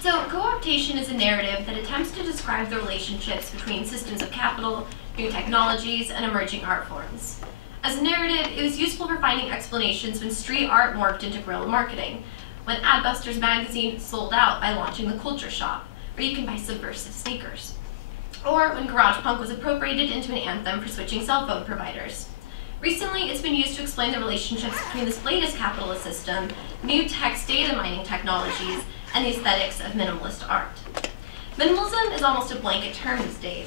So, co-optation is a narrative that attempts to describe the relationships between systems of capital, new technologies, and emerging art forms. As a narrative, it was useful for finding explanations when street art morphed into guerrilla marketing, when Adbusters magazine sold out by launching the Culture Shop, where you can buy subversive sneakers, or when garage punk was appropriated into an anthem for switching cell phone providers. Recently, it's been used to explain the relationships between this latest capitalist system, new text data mining technologies, and the aesthetics of minimalist art. Minimalism is almost a blanket term these days,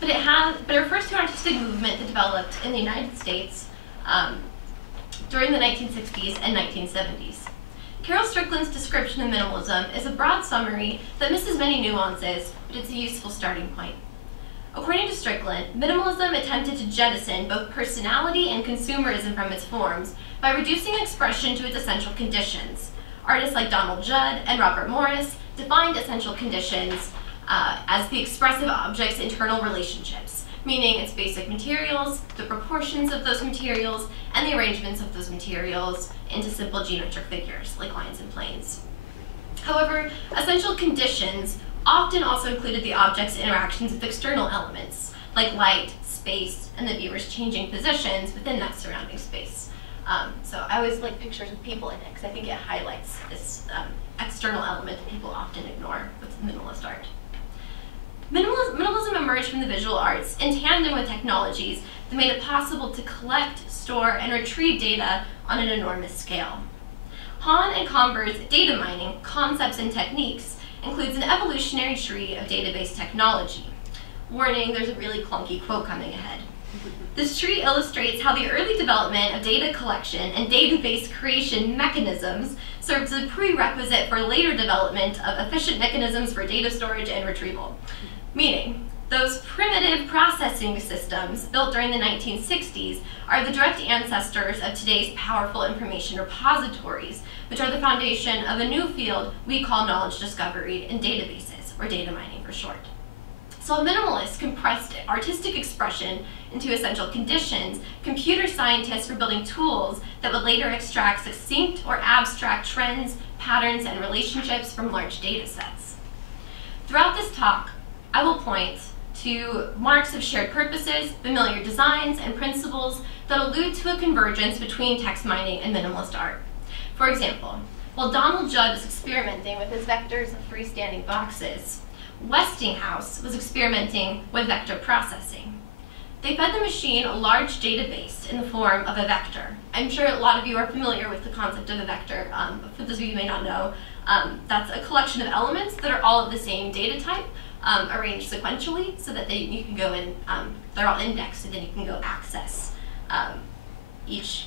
but it refers to an artistic movement that developed in the United States during the 1960s and 1970s. Carol Strickland's description of minimalism is a broad summary that misses many nuances, but it's a useful starting point. According to Strickland, minimalism attempted to jettison both personality and consumerism from its forms by reducing expression to its essential conditions. Artists like Donald Judd and Robert Morris defined essential conditions as the expressive object's internal relationships, meaning its basic materials, the proportions of those materials, and the arrangements of those materials into simple geometric figures, like lines and planes. However, essential conditions often also included the object's interactions with external elements, like light, space, and the viewer's changing positions within that surrounding space. So I always like pictures of people in it, because I think it highlights this external element that people often ignore with minimalist art. Minimalism emerged from the visual arts in tandem with technologies that made it possible to collect, store, and retrieve data on an enormous scale. Hahn and Comber's data mining concepts and techniques includes an evolutionary tree of database technology. Warning, there's a really clunky quote coming ahead. This tree illustrates how the early development of data collection and database creation mechanisms serves as a prerequisite for later development of efficient mechanisms for data storage and retrieval. Meaning, those primitive processing systems built during the 1960s are the direct ancestors of today's powerful information repositories, which are the foundation of a new field we call knowledge discovery in databases, or data mining for short. So a minimalist compressed artistic expression into essential conditions. Computer scientists were building tools that would later extract succinct or abstract trends, patterns, and relationships from large data sets. Throughout this talk, I will point to marks of shared purposes, familiar designs, and principles that allude to a convergence between text mining and minimalist art. For example, while Donald Judd was experimenting with his vectors of freestanding boxes, Westinghouse was experimenting with vector processing. They fed the machine a large database in the form of a vector. I'm sure a lot of you are familiar with the concept of a vector, but for those of you who may not know, that's a collection of elements that are all of the same data type, arranged sequentially so that you can go in, they're all indexed, so then you can go access each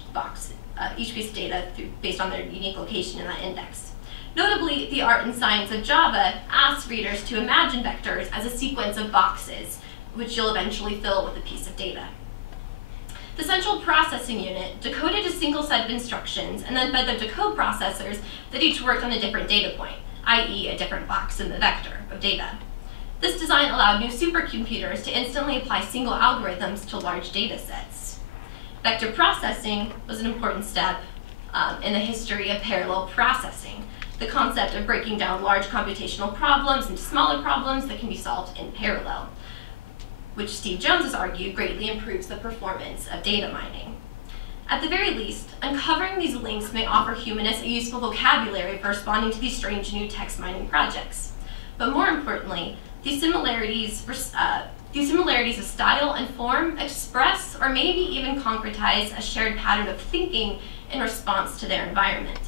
piece of data based on their unique location in that index. Notably, the art and science of Java asks readers to imagine vectors as a sequence of boxes, which you'll eventually fill with a piece of data. The central processing unit decoded a single set of instructions and then fed them to co-processors that each worked on a different data point, i.e. a different box in the vector of data. This design allowed new supercomputers to instantly apply single algorithms to large data sets. Vector processing was an important step in the history of parallel processing, the concept of breaking down large computational problems into smaller problems that can be solved in parallel, which Steve Jones has argued greatly improves the performance of data mining. At the very least, uncovering these links may offer humanists a useful vocabulary for responding to these strange new text mining projects. But more importantly, these similarities of style and form express or maybe even concretize a shared pattern of thinking in response to their environment.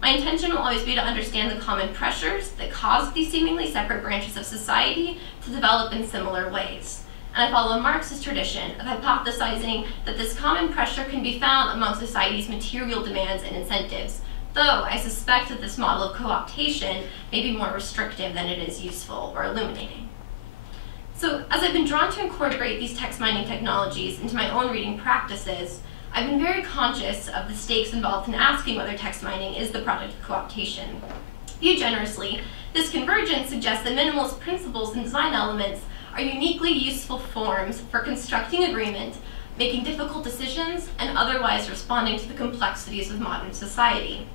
My intention will always be to understand the common pressures that cause these seemingly separate branches of society to develop in similar ways. And I follow a Marxist tradition of hypothesizing that this common pressure can be found among society's material demands and incentives, though I suspect that this model of co-optation may be more restrictive than it is useful or illuminating. So as I've been drawn to incorporate these text mining technologies into my own reading practices, I've been very conscious of the stakes involved in asking whether text mining is the product of co-optation. Viewed generously, this convergence suggests that minimalist principles and design elements are uniquely useful forms for constructing agreement, making difficult decisions, and otherwise responding to the complexities of modern society.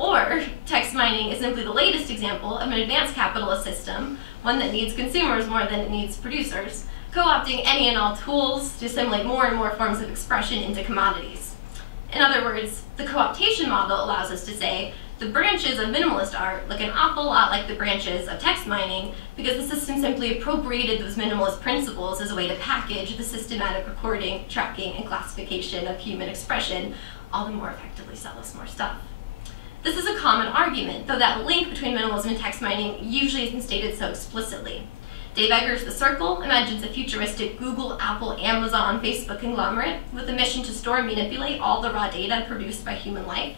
Or text mining is simply the latest example of an advanced capitalist system, one that needs consumers more than it needs producers, co-opting any and all tools to assimilate more and more forms of expression into commodities. In other words, the co-optation model allows us to say the branches of minimalist art look an awful lot like the branches of text mining because the system simply appropriated those minimalist principles as a way to package the systematic recording, tracking, and classification of human expression, all the more effectively sell us more stuff. This is a common argument, though that link between minimalism and text mining usually isn't stated so explicitly. Dave Eggers' The Circle imagines a futuristic Google, Apple, Amazon, Facebook conglomerate with a mission to store and manipulate all the raw data produced by human life.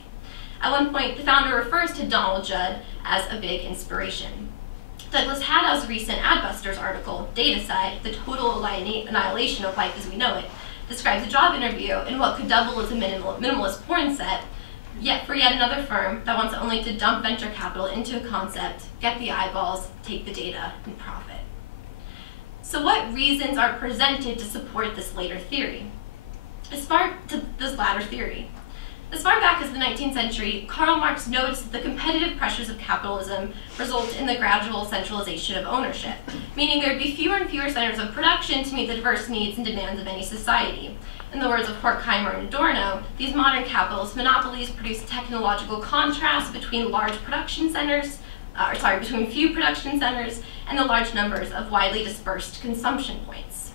At one point, the founder refers to Donald Judd as a big inspiration. Douglas Haddow's recent Adbusters article, Dataside, the total annihilation of life as we know it, describes a job interview in what could double as a minimalist porn set, yet for yet another firm that wants only to dump venture capital into a concept, get the eyeballs, take the data, and profit. So what reasons are presented to support this latter theory? As far back as the 19th century, Karl Marx noticed that the competitive pressures of capitalism result in the gradual centralization of ownership, meaning there would be fewer and fewer centers of production to meet the diverse needs and demands of any society. In the words of Horkheimer and Adorno, these modern capitalist monopolies produce technological contrast between between few production centers and the large numbers of widely dispersed consumption points.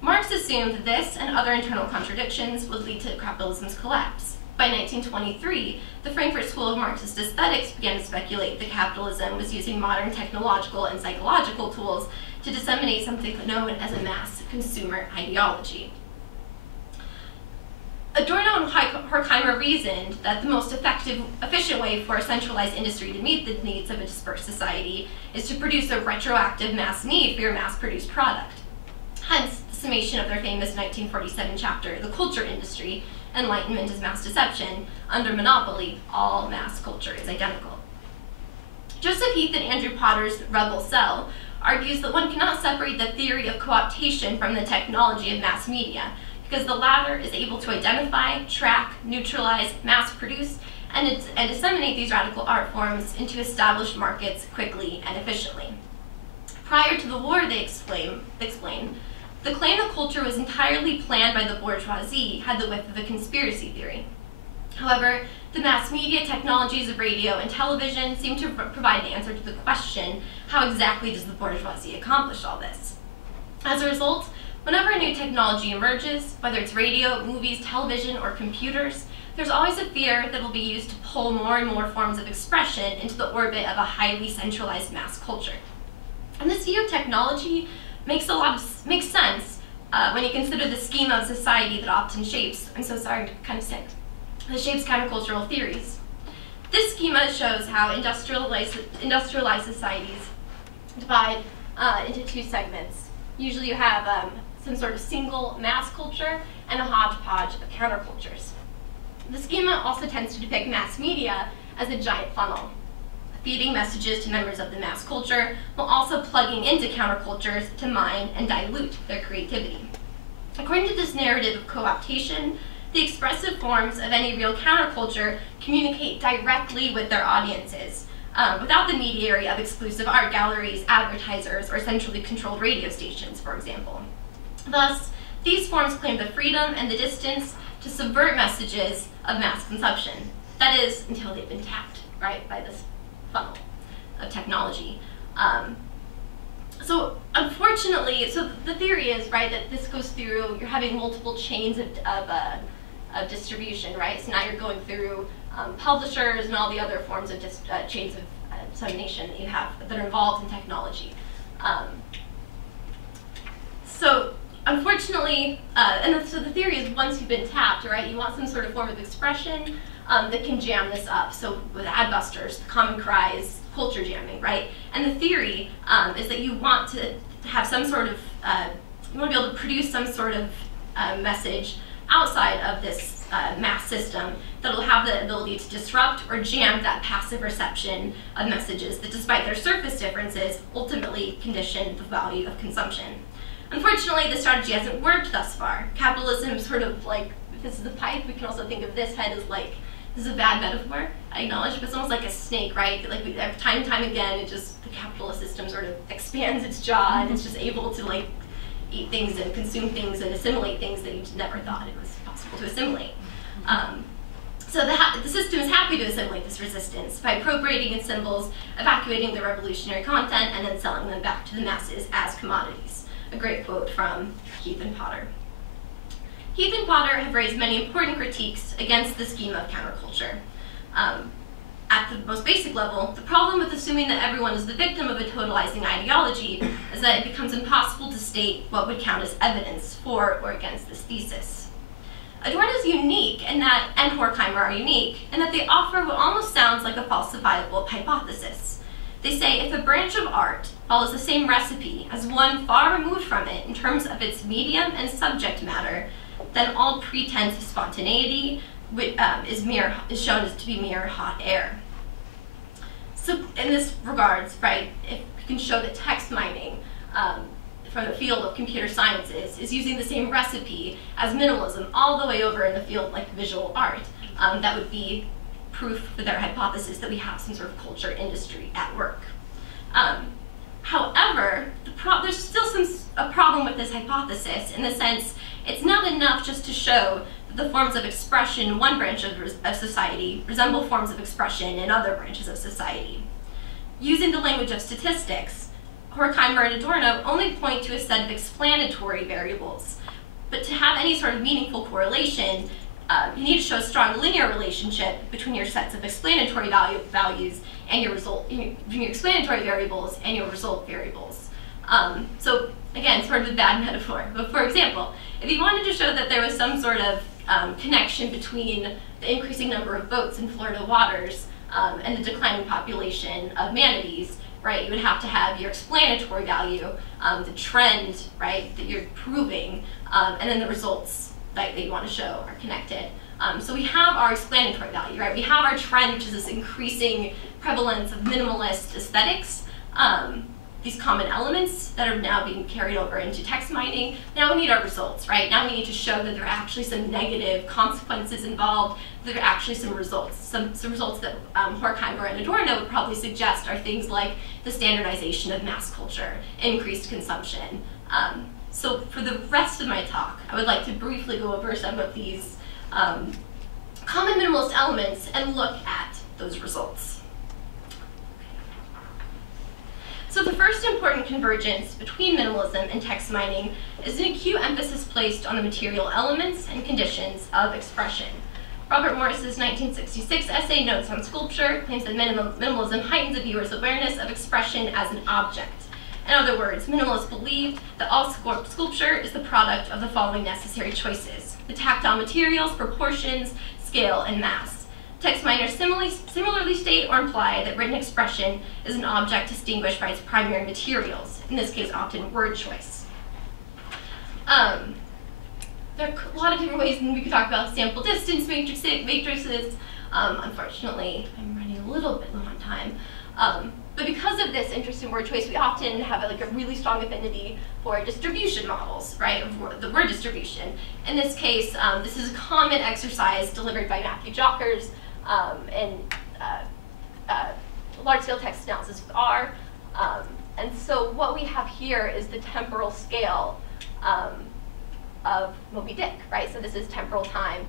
Marx assumed that this and other internal contradictions would lead to capitalism's collapse. By 1923, the Frankfurt School of Marxist Aesthetics began to speculate that capitalism was using modern technological and psychological tools to disseminate something known as a mass consumer ideology. Adorno and Horkheimer reasoned that the most efficient way for a centralized industry to meet the needs of a dispersed society is to produce a retroactive mass need for your mass-produced product. Hence, the summation of their famous 1947 chapter, The Culture Industry, Enlightenment is Mass Deception. Under monopoly, all mass culture is identical. Joseph Heath and Andrew Potter's Rebel Cell argues that one cannot separate the theory of co-optation from the technology of mass media, because the latter is able to identify, track, neutralize, mass-produce, and disseminate these radical art forms into established markets quickly and efficiently. Prior to the war, they explain, the claim that culture was entirely planned by the bourgeoisie had the width of a conspiracy theory. However, the mass media technologies of radio and television seem to provide an answer to the question, how exactly does the bourgeoisie accomplish all this? As a result, whenever a new technology emerges, whether it's radio, movies, television, or computers, there's always a fear that it will be used to pull more and more forms of expression into the orbit of a highly centralized mass culture. And this view of technology makes sense when you consider the schema of society that often shapes, I'm so sorry, kind of sick, that shapes countercultural theories. This schema shows how industrialized societies divide into two segments. Usually you have some sort of single mass culture and a hodgepodge of countercultures. The schema also tends to depict mass media as a giant funnel, feeding messages to members of the mass culture, while also plugging into countercultures to mine and dilute their creativity. According to this narrative of co-optation, the expressive forms of any real counterculture communicate directly with their audiences, without the mediary of exclusive art galleries, advertisers, or centrally controlled radio stations, for example. Thus, these forms claim the freedom and the distance to subvert messages of mass consumption. That is, until they've been tapped, right, by this funnel of technology. So unfortunately, so the theory is, right, that this goes through, you're having multiple chains of distribution, right? So now you're going through publishers and all the other forms of chains of dissemination that you have that are involved in technology. So unfortunately, so the theory is once you've been tapped, right, you want some sort of form of expression that can jam this up. So with Adbusters, the common cry is culture jamming, right? And the theory is that you want to have some sort of, you want to be able to produce some sort of message outside of this mass system that will have the ability to disrupt or jam that passive reception of messages that, despite their surface differences, ultimately condition the value of consumption. Unfortunately, the strategy hasn't worked thus far. Capitalism is sort of like, if this is the pipe, we can also think of this head as like this is a bad metaphor, I acknowledge, but it's almost like a snake, right? Like time and time again, the capitalist system sort of expands its jaw, and it's just able to like eat things and consume things and assimilate things that you never thought it was possible to assimilate. So the system is happy to assimilate this resistance by appropriating its symbols, evacuating the revolutionary content, and then selling them back to the masses as commodities. A great quote from Heath and Potter. Heath and Potter have raised many important critiques against the scheme of counterculture. At the most basic level, the problem with assuming that everyone is the victim of a totalizing ideology is that it becomes impossible to state what would count as evidence for or against this thesis. Adorno is unique in that, and Horkheimer are unique, in that they offer what almost sounds like a falsifiable hypothesis. They say if a branch of art follows the same recipe as one far removed from it in terms of its medium and subject matter, then all pretense of spontaneity is shown as to be mere hot air. So in this regards, right, if you can show that text mining from the field of computer sciences is using the same recipe as minimalism all the way over in the field like visual art, that would be proof for their hypothesis that we have some sort of culture industry at work. However, there's still a problem with this hypothesis in the sense it's not enough just to show that the forms of expression in one branch of society resemble forms of expression in other branches of society. Using the language of statistics, Horkheimer and Adorno only point to a set of explanatory variables. But to have any sort of meaningful correlation, you need to show a strong linear relationship between your sets of explanatory values and your between your explanatory variables and your result variables. So again, sort of a bad metaphor. But for example, if you wanted to show that there was some sort of connection between the increasing number of boats in Florida waters and the declining population of manatees, right, you would have to have your explanatory value, the trend, right, that you're proving, and then the results that you want to show are connected. So we have our explanatory value, right? We have our trend, which is this increasing prevalence of minimalist aesthetics, these common elements that are now being carried over into text mining. Now we need our results, right? Now we need to show that there are actually some negative consequences involved, that there are actually some results. Some results that Horkheimer and Adorno would probably suggest are things like the standardization of mass culture, increased consumption. So for the rest of my talk, I would like to briefly go over some of these common minimalist elements and look at those results. So the first important convergence between minimalism and text mining is an acute emphasis placed on the material elements and conditions of expression. Robert Morris's 1966 essay, Notes on Sculpture, claims that minimalism heightens a viewer's awareness of expression as an object. In other words, minimalists believed that all sculpture is the product of the following necessary choices: the tactile materials, proportions, scale, and mass. Text miners similarly state or imply that written expression is an object distinguished by its primary materials, in this case often word choice. There are a lot of different ways we could talk about sample distance matrices. Unfortunately, I'm running a little bit low on time. But because of this interest in word choice, we often have a really strong affinity for distribution models, right, of the word distribution. In this case, this is a common exercise delivered by Matthew Jockers in large-scale text analysis with R. And so what we have here is the temporal scale of Moby Dick, right? So this is temporal time.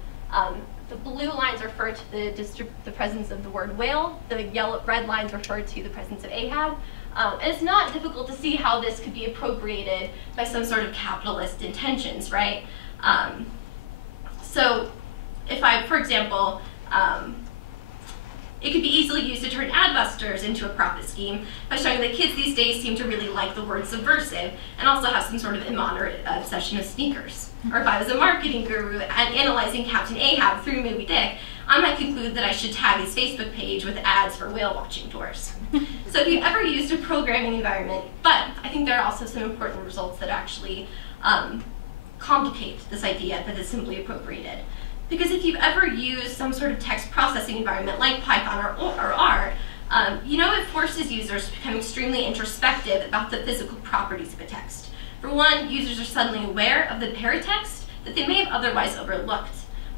The blue lines refer to the presence of the word whale. The red lines refer to the presence of Ahab. And it's not difficult to see how this could be appropriated by some sort of capitalist intentions, right? So if for example, it could be easily used to turn adbusters into a profit scheme by showing that kids these days seem to really like the word subversive and also have some sort of immoderate obsession with sneakers. Or if I was a marketing guru and analyzing Captain Ahab through Moby Dick, I might conclude that I should tag his Facebook page with ads for whale watching tours. So if you've ever used a programming environment, but I think there are also some important results that actually complicate this idea that is simply appropriated. Because if you've ever used some sort of text processing environment like Python or R, you know it forces users to become extremely introspective about the physical properties of a text. For one, users are suddenly aware of the paratext that they may have otherwise overlooked.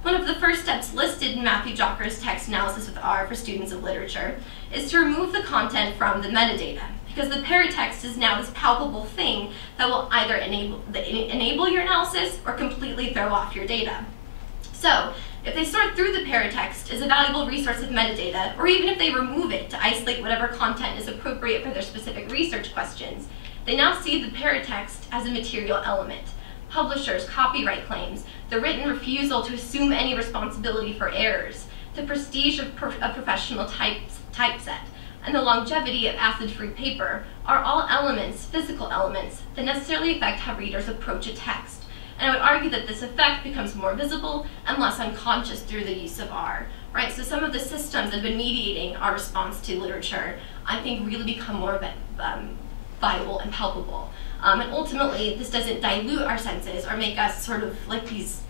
one of the first steps listed in Matthew Jocker's text analysis with R for students of literature is to remove the content from the metadata, because the paratext is now this palpable thing that will either enable your analysis or completely throw off your data. So, if they sort through the paratext as a valuable resource of metadata, or even if they remove it to isolate whatever content is appropriate for their specific research questions, they now see the paratext as a material element. Publishers' copyright claims, the written refusal to assume any responsibility for errors, the prestige of a professional typeset, and the longevity of acid-free paper are all elements, physical elements, that necessarily affect how readers approach a text. And I would argue that this effect becomes more visible and less unconscious through the use of R, right? So some of the systems that have been mediating our response to literature, I think, really become more viable and palpable. And ultimately, this doesn't dilute our senses or make us sort of like these,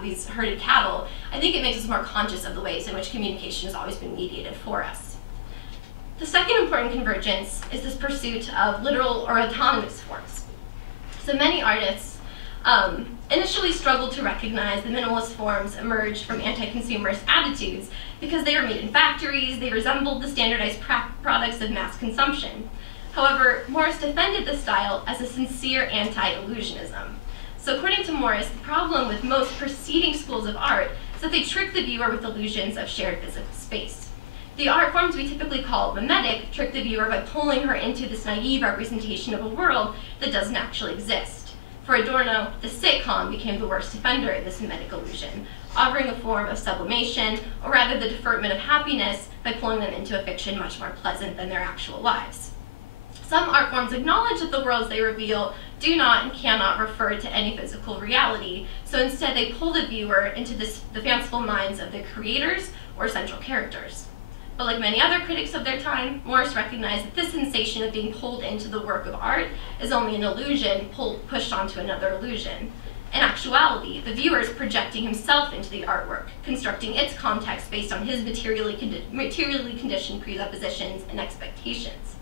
these herded cattle. I think it makes us more conscious of the ways in which communication has always been mediated for us. The second important convergence is this pursuit of literal or autonomous forms. So many artists initially struggled to recognize the minimalist forms emerged from anti-consumerist attitudes because they were made in factories, they resembled the standardized products of mass consumption. However, Morris defended the style as a sincere anti-illusionism. So according to Morris, the problem with most preceding schools of art is that they trick the viewer with illusions of shared physical space. The art forms we typically call mimetic trick the viewer by pulling her into this naive representation of a world that doesn't actually exist. For Adorno, the sitcom became the worst offender of this mimetic illusion, offering a form of sublimation, or rather the deferment of happiness, by pulling them into a fiction much more pleasant than their actual lives. Some art forms acknowledge that the worlds they reveal do not and cannot refer to any physical reality, so instead they pull the viewer into the fanciful minds of their creators or central characters. But like many other critics of their time, Morris recognized that this sensation of being pulled into the work of art is only an illusion pushed onto another illusion. In actuality, the viewer is projecting himself into the artwork, constructing its context based on his materially conditioned presuppositions and expectations.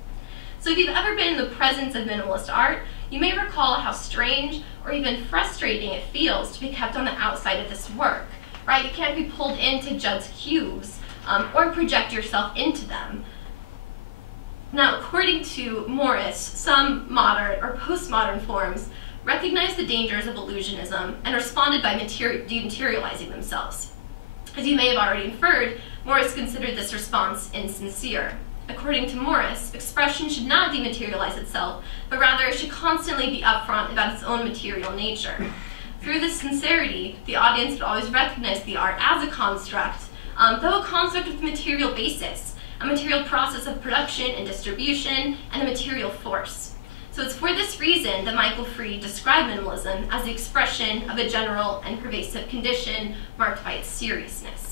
So if you've ever been in the presence of minimalist art, you may recall how strange or even frustrating it feels to be kept on the outside of this work, right? You can't be pulled into Judd's cubes or project yourself into them. Now, according to Morris, some modern or postmodern forms recognize the dangers of illusionism and responded by dematerializing themselves. As you may have already inferred, Morris considered this response insincere. According to Morris, expression should not dematerialize itself, but rather it should constantly be upfront about its own material nature. Through this sincerity, the audience would always recognize the art as a construct, though a construct with a material basis, a material process of production and distribution, and a material force. So it's for this reason that Michael Fried described minimalism as the expression of a general and pervasive condition marked by its seriousness.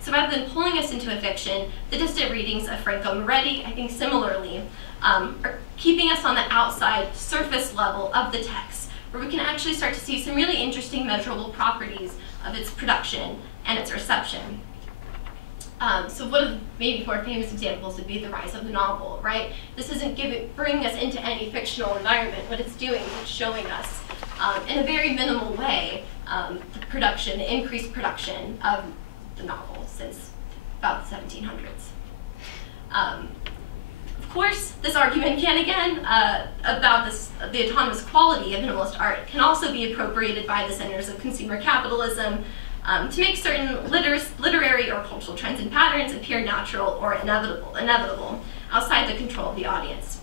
So rather than pulling us into a fiction, the distant readings of Franco Moretti, I think similarly, are keeping us on the outside, surface level of the text, where we can actually start to see some really interesting measurable properties of its production and its reception. So one of the maybe more famous examples would be the rise of the novel, right? This isn't bringing us into any fictional environment. What it's doing is it's showing us, in a very minimal way, the increased production of the novel since about the 1700s. Of course, this argument can, again, about the autonomous quality of minimalist art can also be appropriated by the centers of consumer capitalism to make certain literary or cultural trends and patterns appear natural or inevitable outside the control of the audience.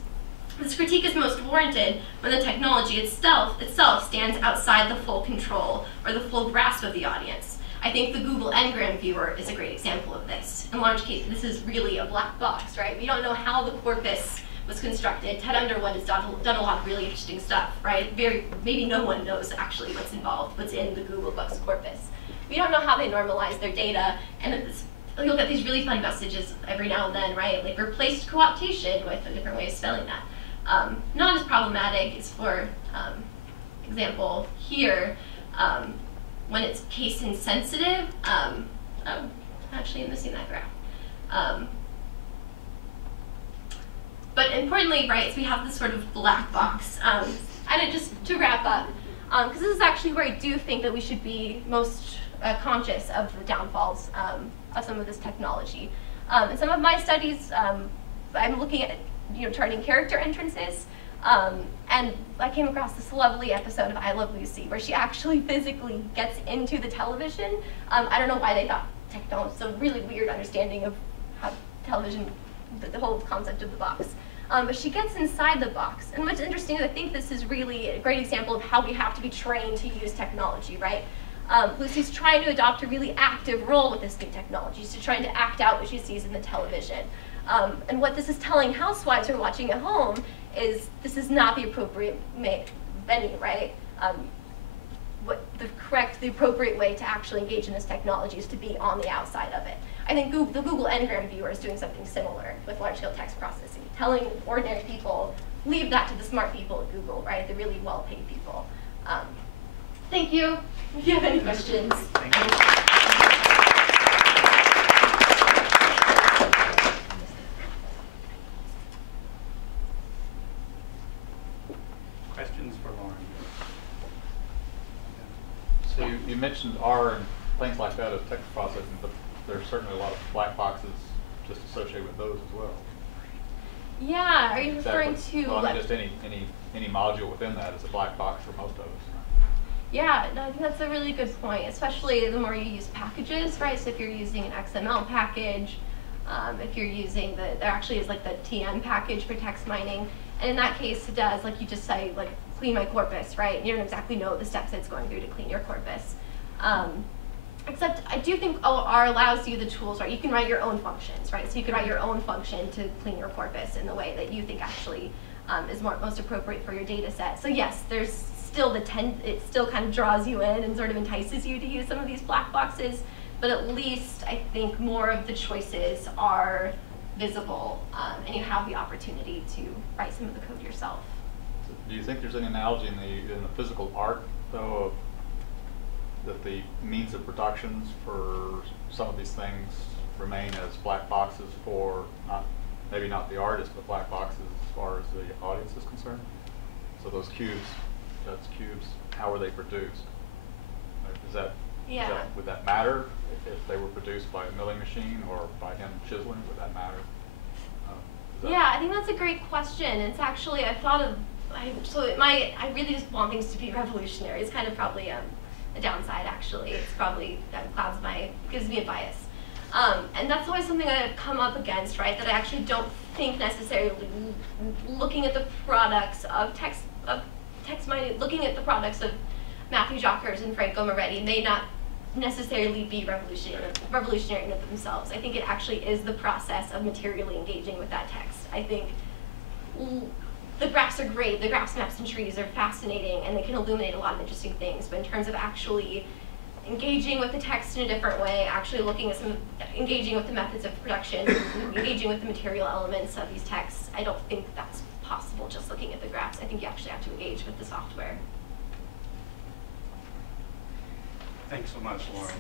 This critique is most warranted when the technology itself stands outside the full control or the full grasp of the audience. I think the Google Ngram viewer is a great example of this. In large cases, this is really a black box, right? We don't know how the corpus was constructed. Ted Underwood has done a lot of really interesting stuff, right? Maybe no one knows actually what's involved, what's in the Google Books corpus. We don't know how they normalize their data, and you'll get these really fun messages every now and then, right? Like replaced co-optation with a different way of spelling that. Not as problematic as, for example, here, when it's case insensitive. Actually, I'm missing that graph. But importantly, right, so we have this sort of black box. And just to wrap up, because this is actually where I do think that we should be most conscious of the downfalls of some of this technology. In some of my studies, I'm looking at charting character entrances, and I came across this lovely episode of I Love Lucy where she actually physically gets into the television. I don't know why they thought technology, it's a really weird understanding of how television, the whole concept of the box. But she gets inside the box, and what's interesting is I think this is really a great example of how we have to be trained to use technology, right? Lucy's trying to adopt a really active role with this new technology. She's trying to act out what she sees in the television. And what this is telling housewives who are watching at home is this is not the appropriate venue, right? The appropriate way to actually engage in this technology is to be on the outside of it. I think the Google Ngram viewer is doing something similar with large-scale text processing, telling ordinary people, leave that to the smart people at Google, right? The really well-paid people. Thank you. If you have any questions. Thank you. Questions for Lauren? So you mentioned R and things like that as text processing, but there's certainly a lot of black boxes just associated with those as well. Yeah, are you referring to? Well, I mean, just any module within that is a black box for most of us. Yeah, no, I think that's a really good point, especially the more you use packages, right? So if you're using an XML package, if you're using there actually is like the TN package for text mining, and in that case it does, like you just say, like, clean my corpus, right? And you don't exactly know the steps it's going through to clean your corpus. Except I do think R allows you the tools, right? You can write your own functions, right? So you can write your own function to clean your corpus in the way that you think actually is most appropriate for your data set. So yes, there's still it still kind of draws you in and sort of entices you to use some of these black boxes, but at least I think more of the choices are visible, and you have the opportunity to write some of the code yourself. So do you think there's any analogy in the physical art, though, that the means of productions for some of these things remain as black boxes for maybe not the artist, but black boxes as far as the audience is concerned? So those cubes, Judd's cubes, how were they produced? Would that matter if they were produced by a milling machine or by him chiseling? Would that matter? Yeah, I think that's a great question. It's actually, I really just want things to be revolutionary. It's kind of probably a downside, actually. It's probably, gives me a bias. And that's always something that I've come up against, right? That I actually don't think necessarily looking at the products of text mining, looking at the products of Matthew Jockers and Franco Moretti may not necessarily be revolutionary in of themselves. I think it actually is the process of materially engaging with that text. I think the graphs are great, the graphs, maps, and trees are fascinating, and they can illuminate a lot of interesting things, but in terms of actually engaging with the text in a different way, actually engaging with the methods of production, engaging with the material elements of these texts, I don't think that's possible just looking at the graphs. I think you actually have to engage with the software. Thanks so much, Lauren.